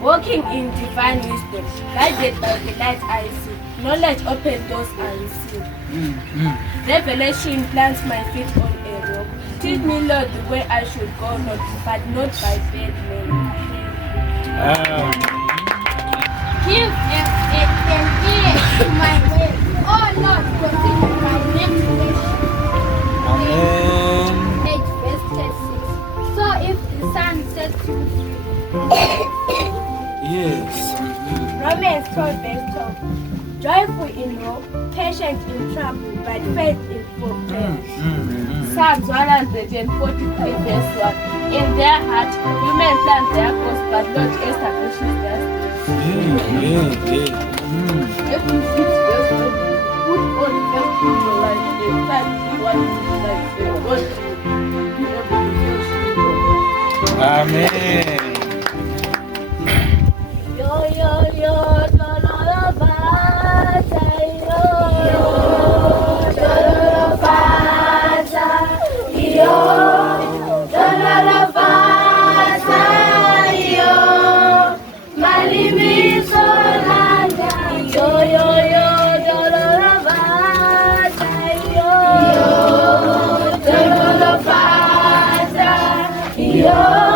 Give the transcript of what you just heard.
Walking in divine wisdom, guided by the light I see. Knowledge opens doors unseen. Revelation plants my feet on a rock. Teach me, Lord, the way I should go, but not by bad men. Give an ear to my way. Oh Lord, consider my next wish. Amen. 8 verse 36. So if the sun sets you free. Yes. Romans 12 verse 12. Joyful in hope, patient in trouble, but faith in fulfillment. Psalms 143 verse 1. In their heart, women plan their cause, but Lord establishes their steps. If you fix first, put on first in your life, and time you want to like God will Amen. Yo, yo, yo, Dolorabata, yo, Dolorabata, yo, Dolorabata, yo, Malimi Solanda, yo, yo, yo, Dolorabata, yo, Dolorabata, yo.